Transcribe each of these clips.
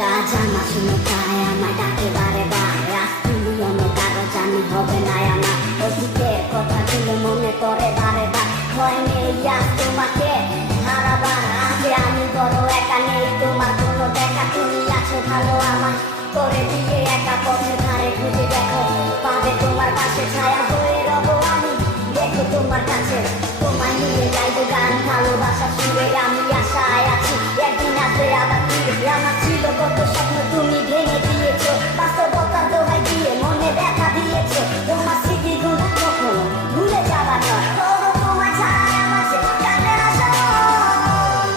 রাজা মাসুনো তাই আমায় ডাকে বারে বারে, আজ তুমি অন্য কারো জানি হবে না আমার। অতীতের কথাগুলো মনে করে বারে বার, ভয় নেই আজ তোমাকে হারাবার। আজকে আমি বড় একা, নেই তোমার কোনো দেখা, তুমি আছো ভালো আমায় করে দিয়ে একা। পথের ধারে খুঁজে দেখো, পাবে তোমার পাশে ছায়া হয়ে রব আমি। দেখো তোমার কাছে তোমায় নিয়ে গাইবো গান, ভালোবাসা সুরে আমি আশায় আছি একদিন আসবে আবার ফিরে। আমার ছিল কত স্বপ্ন তুমি ভেঙে দিয়েছো, বাস্তবতার দোহাই দিয়ে মনে ব্যথা দিয়েছো। তোমার স্মৃতিগুলো কখনো ভুলে যাবার নয়, তবু তোমায় ছাড়া আমার সে কাটে না সময়।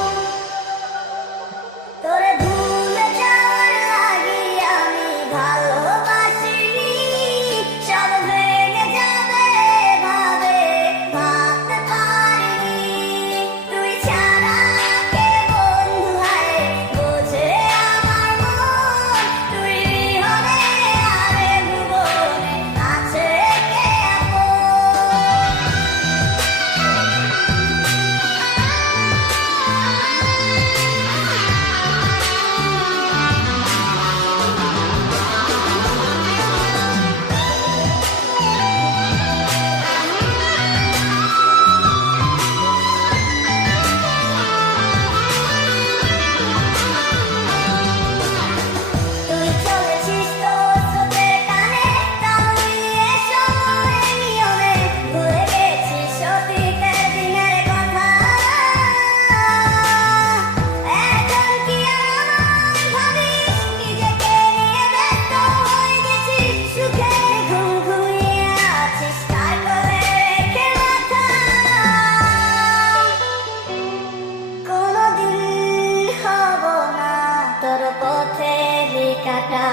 তোরে ভুলে যাওয়ার লাগি আমি ভালোবাসিনি, সব ভেঙে যাবে ভাবে ভাবতে পারিনি। তুই ছাড়া কে বন্ধু হায় বোঝে আমার মন, তুই বিহনে আরে ভুবনে আছে কে আপন। তুই চলেছিস তোর স্রোতের টানে, তাল মিলিয়ে সময়ের নিয়মে, ভুলে গেছিস অতীতের দিনের কথা। এখন কি আর আমায় ভাবিস, নিজেকে নিয়ে ব্যস্ত হয়ে গেছিস, সুখের ঘুম ঘুমিয়ে আছিস তার করে রেখে মাথা। কোনোদিন হব না তোর পথে কাটা।